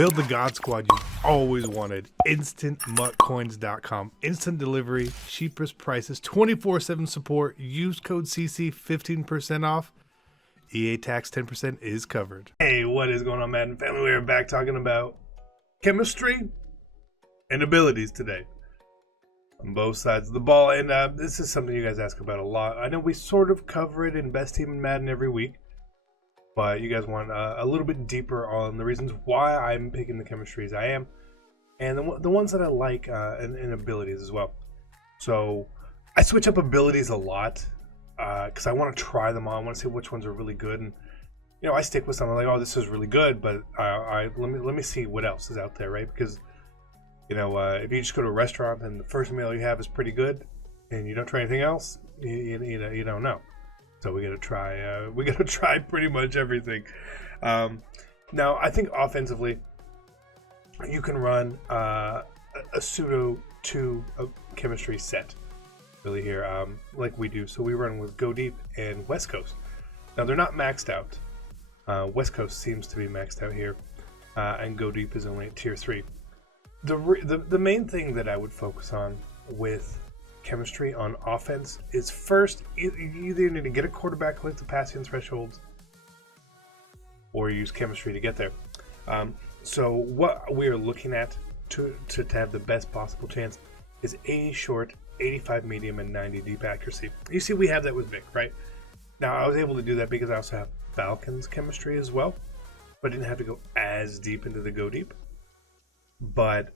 Build the God Squad you've always wanted. InstantMuttCoins.com. Instant delivery, cheapest prices, 24/7 support. Use code CC 15% off. EA tax 10% is covered. Hey, what is going on, Madden family? We are back talking about chemistry and abilities today on both sides of the ball. And this is something you guys ask about a lot. I know we sort of cover it in Best Team in Madden every week, but you guys want a little bit deeper on the reasons why I'm picking the chemistries I am, and the ones that I like, and abilities as well. So I switch up abilities a lot because I want to try them on. I want to see which ones are really good, and I stick with something like, oh, this is really good, but let me see what else is out there, right? Because if you just go to a restaurant and the first meal you have is pretty good, and you don't try anything else, you don't know. So we gotta try. We gotta try pretty much everything. Now, I think offensively, you can run a pseudo 2 chemistry set, really here, like we do. So we run with Go Deep and West Coast. Now they're not maxed out. West Coast seems to be maxed out here, and Go Deep is only at tier 3. The main thing that I would focus on with chemistry on offense is, first, you either need to get a quarterback who hits the passing thresholds or use chemistry to get there. So what we are looking at to have the best possible chance is 80 short, 85 medium, and 90 deep accuracy. You see, we have that with Vic, right? Now, I was able to do that because I also have Falcons chemistry as well, but I didn't have to go as deep into the Go Deep. But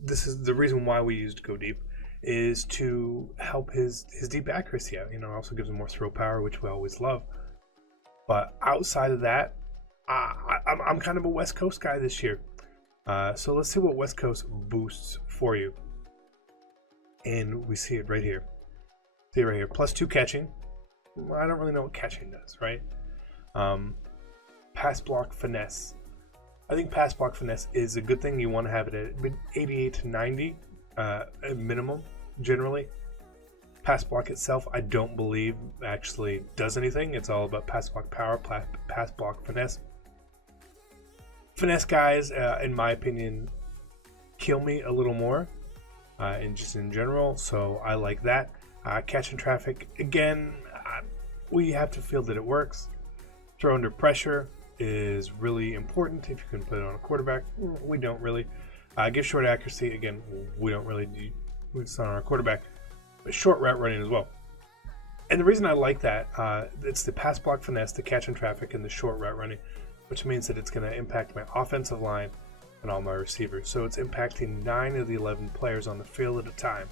this is the reason why we used Go Deep, is to help his deep accuracy out. It also gives him more throw power, which we always love. But outside of that, I'm kind of a West Coast guy this year. So let's see what West Coast boosts for you. And we see it right here. See it right here. +2 catching. I don't really know what catching does, right? Pass block finesse. I think pass block finesse is a good thing. You want to have it at 88 to 90 at minimum, generally. Pass block itself, I don't believe actually does anything. It's all about pass block power, pass block finesse. Finesse guys, in my opinion, kill me a little more, and just in general. So I like that. Catching traffic, again, we have to feel that it works. Throw under pressure is really important if you can put it on a quarterback. We don't really. Give short accuracy, again, we don't really do. It's not on our quarterback, but short route running as well. And the reason I like that, it's the pass block finesse, the catch and traffic, and the short route running, which means that it's going to impact my offensive line and all my receivers. So it's impacting 9 of the 11 players on the field at a time,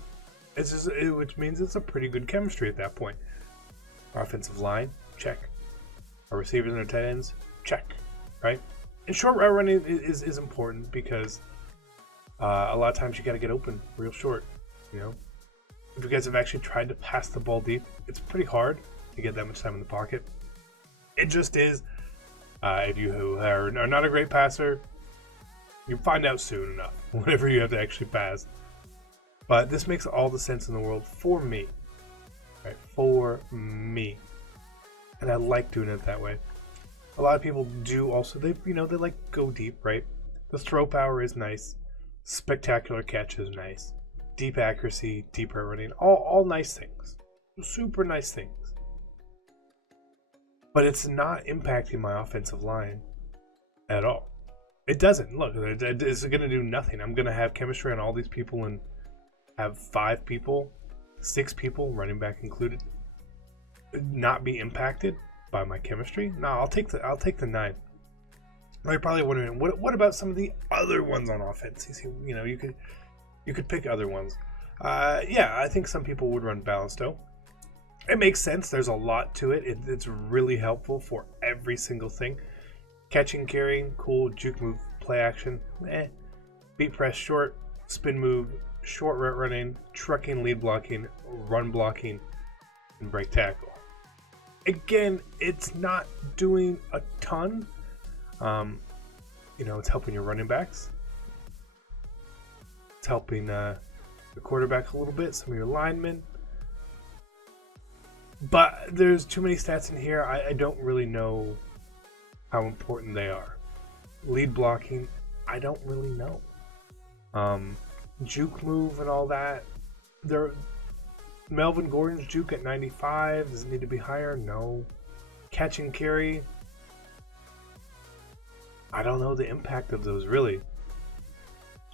which means it's a pretty good chemistry at that point. Our offensive line, check. Our receivers and our tight ends, check, right? And short route running is important because a lot of times you got to get open real short. If you guys have actually tried to pass the ball deep, it's pretty hard to get that much time in the pocket. It just is. If you are not a great passer, you'll find out soon enough whenever you have to actually pass. But this makes all the sense in the world for me, right? For me, and I like doing it that way. A lot of people do also. They like Go Deep, right? The throw power is nice. Spectacular catch is nice. Deep accuracy, deep route running, all nice things. Super nice things. But it's not impacting my offensive line at all. It doesn't. Look, it's going to do nothing. I'm going to have chemistry on all these people and have 5 people, 6 people, running back included, not be impacted by my chemistry. No, I'll take the 9. You're probably wondering, what about some of the other ones on offense? You see, you could pick other ones. Yeah, I think some people would run balanced though. It makes sense. There's a lot to it. It's really helpful for every single thing. Catching, carrying, cool. Juke move, play action, beat press, short, spin move, short route running, trucking, lead blocking, run blocking, and break tackle. Again, it's not doing a ton. It's helping your running backs. It's helping the quarterback a little bit, some of your linemen. But there's too many stats in here. I don't really know how important they are. Lead blocking, I don't really know. Juke move and all that. Melvin Gordon's juke at 95. Does it need to be higher? No. Catch and carry. I don't know the impact of those really.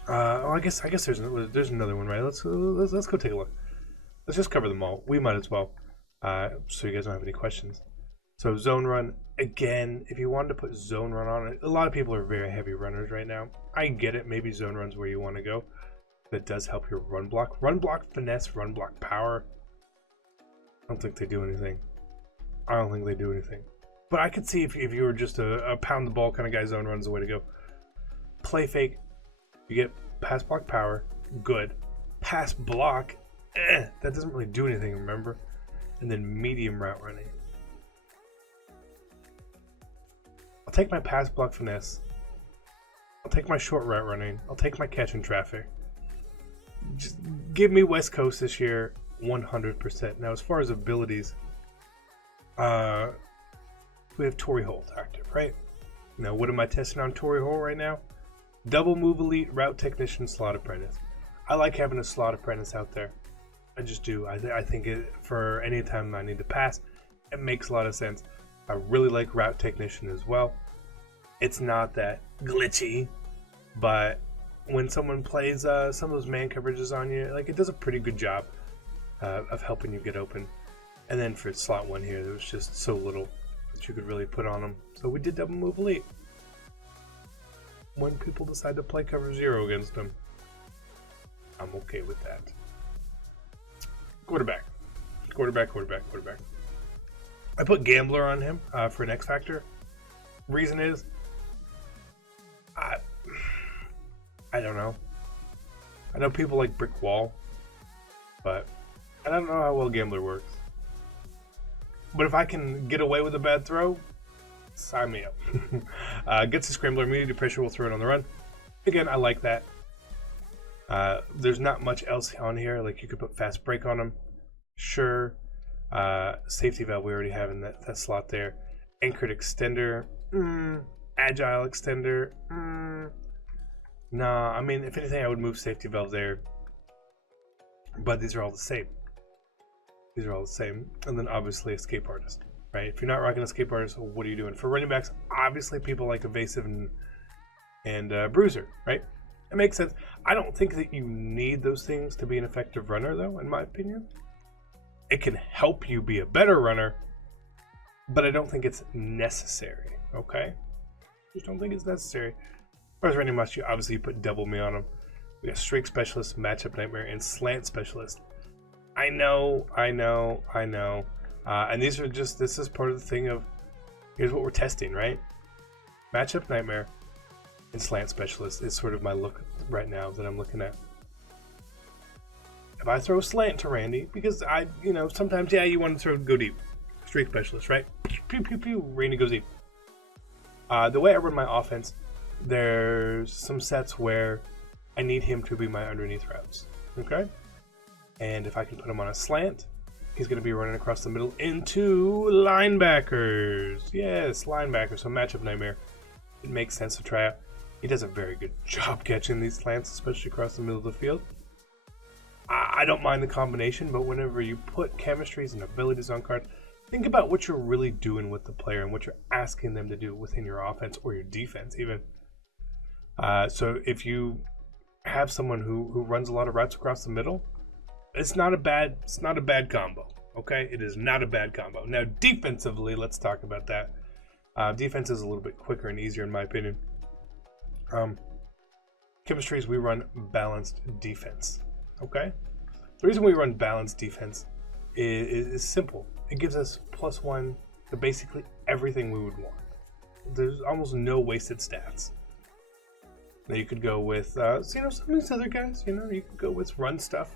Well, I guess there's another one, right? Let's go take a look. Let's just cover them all. We might as well, so you guys don't have any questions. So zone run again. If you wanted to put zone run on it, a lot of people are very heavy runners right now. I get it. Maybe zone run's where you want to go. That does help your run block, finesse, run block power. I don't think they do anything. But I could see if you were just a pound the ball kind of guy, zone run's the way to go. Play fake. You get pass block power, good. Pass block, that doesn't really do anything, remember? And then medium route running. I'll take my pass block finesse. I'll take my short route running. I'll take my catch in traffic. Just give me West Coast this year, 100%. Now, as far as abilities, we have Torrey Holt active, right? Now, what am I testing on Torrey Holt right now? Double move elite, route technician, slot apprentice. I like having a slot apprentice out there. I just do. I think for any time I need to pass, it makes a lot of sense. I really like route technician as well. It's not that glitchy, but when someone plays some of those man coverages on you, like, it does a pretty good job of helping you get open. And then for slot one here, there was just so little that you could really put on them. So we did double move elite. When people decide to play cover 0 against them, I'm okay with that. Quarterback. I put Gambler on him for an X Factor. Reason is, I don't know. I know people like Brick Wall, but I don't know how well Gambler works. But if I can get away with a bad throw, sign me up. Gets a scrambler, immediate pressure, will throw it on the run. Again, I like that. There's not much else on here. Like, you could put fast break on them. Sure. Safety valve, we already have in that slot there. Anchored extender. Agile extender. Nah, I mean, if anything, I would move safety valve there. But these are all the same. And then obviously escape artist. Right? If you're not rocking escape artist, what are you doing? For running backs, obviously people like evasive and bruiser, right? It makes sense. I don't think that you need those things to be an effective runner, though, in my opinion. It can help you be a better runner, but I don't think it's necessary, okay? Just don't think it's necessary. As far as running much, obviously you put double me on them. We got streak specialist, matchup nightmare, and slant specialist. I know. And these are just, this is part of the thing of, here's what we're testing, right? Matchup nightmare and slant specialist is sort of my look right now that I'm looking at. If I throw slant to Randy, because sometimes, you want to go deep. Streak specialist, right? Pew, pew, pew, Randy goes deep. The way I run my offense, there's some sets where I need him to be my underneath routes, okay? And if I can put him on a slant, he's going to be running across the middle into linebackers. Yes, linebackers. So matchup nightmare. It makes sense to try out. He does a very good job catching these slants, especially across the middle of the field. I don't mind the combination, but whenever you put chemistries and abilities on cards, think about what you're really doing with the player and what you're asking them to do within your offense or your defense even. So if you have someone who runs a lot of routes across the middle, it's not a bad combo. Okay, it is not a bad combo. Now defensively, let's talk about that. Defense is a little bit quicker and easier in my opinion. Chemistries, we run balanced defense. Okay, the reason we run balanced defense is simple. It gives us +1 to basically everything we would want. There's almost no wasted stats. Now you could go with some of these other guys. You could go with run stuff,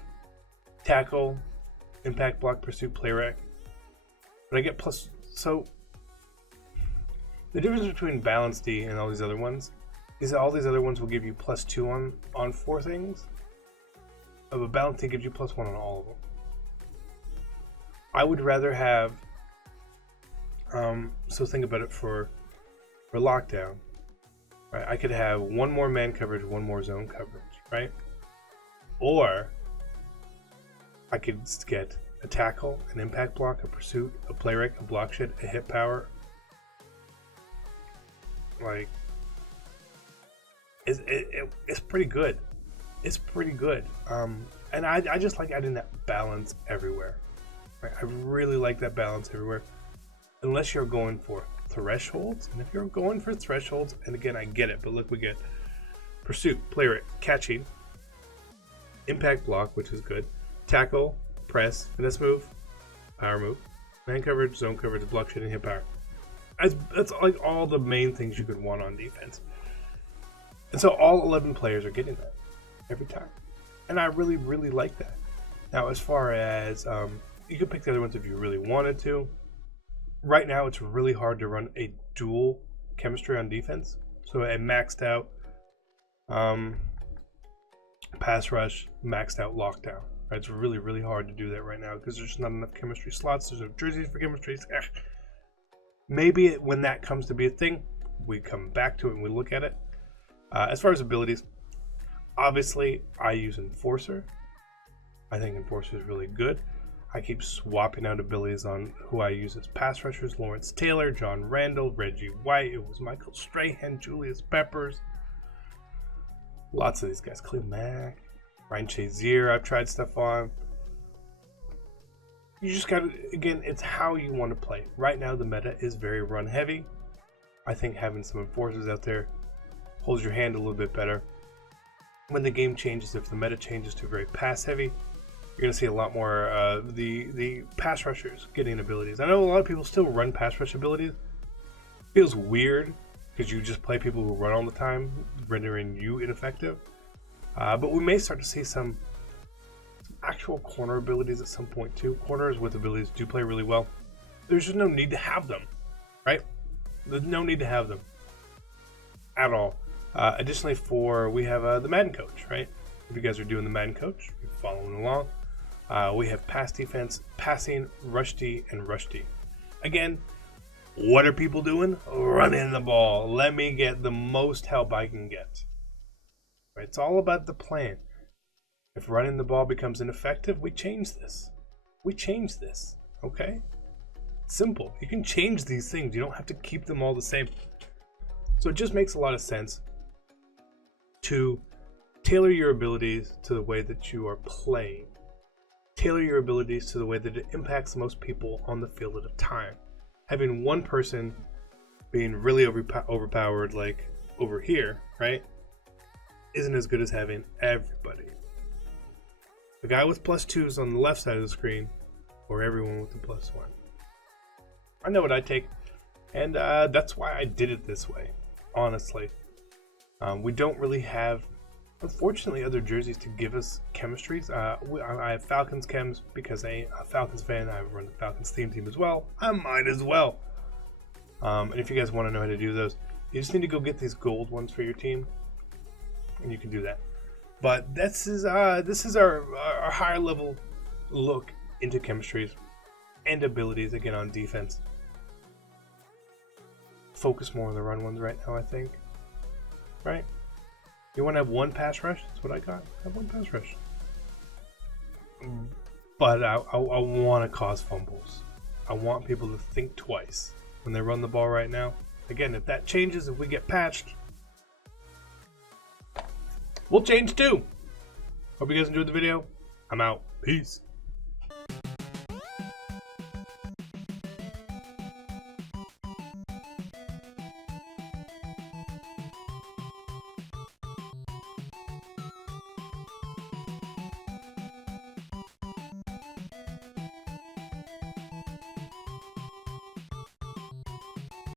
tackle, impact, block, pursuit, play rec. But I get plus. So the difference between balanced D and all these other ones is that all these other ones will give you +2 on 4 things. But balanced D gives you +1 on all of them. I would rather have. So think about it for lockdown. right? I could have one more man coverage, one more zone coverage, right? Or I could get a tackle, an impact block, a pursuit, a play rate, a block shed, a hit power. Like, it's pretty good. It's pretty good. And I just like adding that balance everywhere. Right? I really like that balance everywhere. Unless you're going for thresholds. And if you're going for thresholds, and again, I get it, but look, we get pursuit, play rate, catching, impact block, which is good, tackle, press, finesse move, power move, man coverage, zone coverage, block shed, and hit power. That's like all the main things you could want on defense. And so all 11 players are getting that every time. And I really, really like that. Now, as far as, you could pick the other ones if you really wanted to. Right now, it's really hard to run a dual chemistry on defense. So a maxed out pass rush, maxed out lockdown. Right? It's really, really hard to do that right now because there's just not enough chemistry slots. There's no jerseys for chemistries. Maybe when that comes to be a thing, we come back to it and we look at it. As far as abilities, obviously, I use Enforcer. I think Enforcer is really good. I keep swapping out abilities on who I use as pass rushers. Lawrence Taylor, John Randall, Reggie White. It was Michael Strahan, Julius Peppers. Lots of these guys. Khalil Mack, Ryan Shazier, I've tried stuff on. You just gotta, again, it's how you want to play. Right now, the meta is very run heavy. I think having some enforcers out there holds your hand a little bit better. When the game changes, if the meta changes to very pass heavy, you're going to see a lot more the pass rushers getting abilities. I know a lot of people still run pass rush abilities. Feels weird because you just play people who run all the time, rendering you ineffective. But we may start to see some actual corner abilities at some point too. Corners with abilities do play really well. There's just no need to have them, right? There's no need to have them at all. Additionally, we have the Madden coach, right? If you guys are doing the Madden coach, you're following along. We have pass defense, passing, rush D, and rush D. Again, what are people doing? Running the ball. Let me get the most help I can get. Right? It's all about the plan. If running the ball becomes ineffective, we change this. We change this. Okay? Simple. You can change these things. You don't have to keep them all the same. So it just makes a lot of sense to tailor your abilities to the way that you are playing. Tailor your abilities to the way that it impacts most people on the field at a time. Having one person being really overpowered, like over here, right, isn't as good as having everybody. The guy with +2s on the left side of the screen, or everyone with the +1. I know what I take, and that's why I did it this way, honestly. We don't really have, unfortunately, other jerseys to give us chemistries. I have Falcons chems because I'm a Falcons fan. I run the Falcons theme team as well. I might as well. And if you guys want to know how to do those, you just need to go get these gold ones for your team, and you can do that. But this is our higher level look into chemistries and abilities again on defense. Focus more on the run ones right now, I think. Right? You want to have one pass rush? That's what I got. Have one pass rush. But I want to cause fumbles. I want people to think twice when they run the ball right now. Again, if that changes, if we get patched, we'll change too. Hope you guys enjoyed the video. I'm out. Peace.